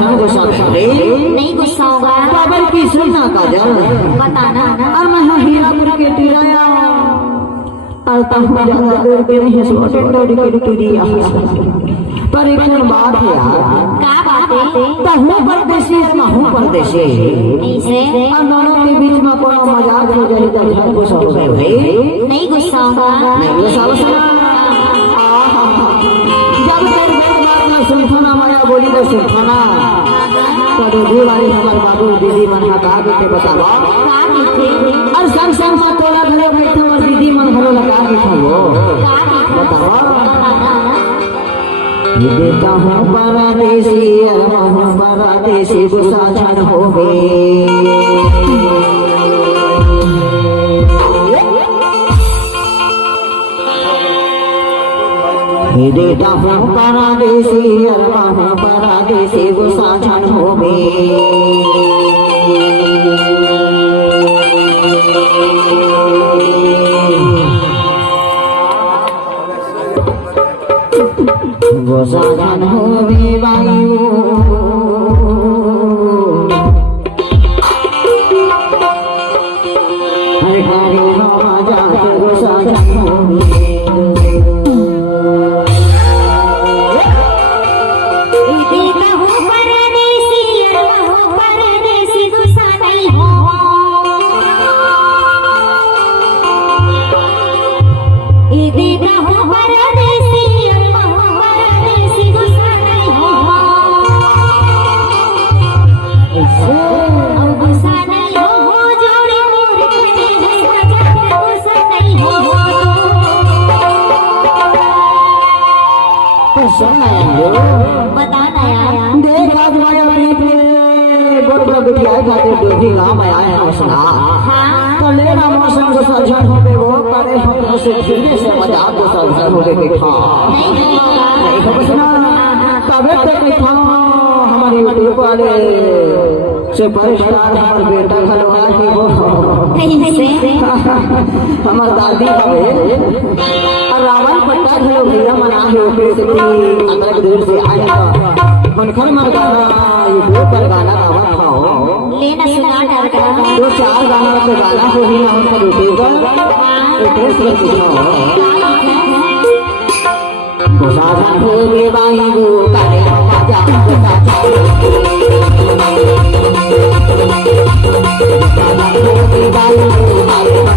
मैं गुस्सा करे? नहीं गुस्सा होगा। बाबर की सुनना काजल, बताना और मैं हाँ हीरापुर के टिराया और तब ज्यादा दूर के नहीं सोचे टोड़ी के टुरिया। पर एक बात है यार, क्या बात है? तहु परदेसी महू परदेसी ऐसे और दोनों के बीच में कोई मजाक हो जाए तो घर को सब से भाई नहीं गुस्सा होगा। नहीं गुस्सा होगा। जब तक बात ना सुनथना माया बोली तो सुनथना तो दीदी वाली हमारे बाबू दीदी मन हटा के बतावा और संग संग में तोला घरे बैठो और दीदी मन घरो लगा के खाओ बतावा। ये देता हूँ परदेसी अरमां परदेसी गुस्सा छन हो गए। ये देता हूँ परदेसी अरमां परदेसी गुस्सा छन हो गए। गुस्सा छन हो गए वायु हरे हरे रामा जाके गुस्सा छन हो गए। बताना यार। देख आज माया गोड़ बिटिया खाते दूधी गांव में आए हैं सुना। हाँ तो लेना मौसम को सजन हो गए वो करे हम से धीरे से मजाक को सजन हो गए था नहीं होगा। नहीं खबर सुना तबे तक नहीं था हमारे यूट्यूब वाले से परिष्कार हमारे बेटा घरवाला की वो हमारे दादी हवे और रावण पट्टा घरो भैया मना है ऊपर से अंदर दूर से आया मनखर मर गाना यूट्यूब पर गाना गावा खाओ लेना सुना डर का दो चार गाना पे गाना हो ही ना उनका यूट्यूब पर टेस्ट कर दिखाओ। गुस्सा हो गए बाई गो करे मजा गुस्सा हो गए बाई गो करे मजा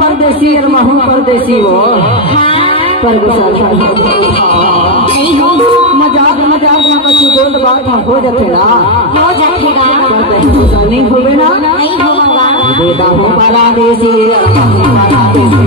परदेसी और महू परदेसी हो पर गुस्सा नहीं हो मजाक मजाक में कुछ बोल बात हो जातेगा हो जाएगा। गुस्सा नहीं होवे ना नहीं होगा। बेटा हो परदेसी और महू परदेसी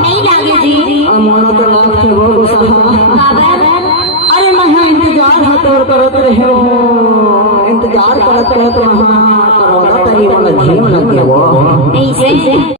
नहीं लागे जी। मोनो तो लाग थे वो गुस्सा। अरे मैं इंतजार हतोर करत रहे हो, इंतजार करत करत वहाँ करवदा तरी वाला जीव लग गया वो। ऐसे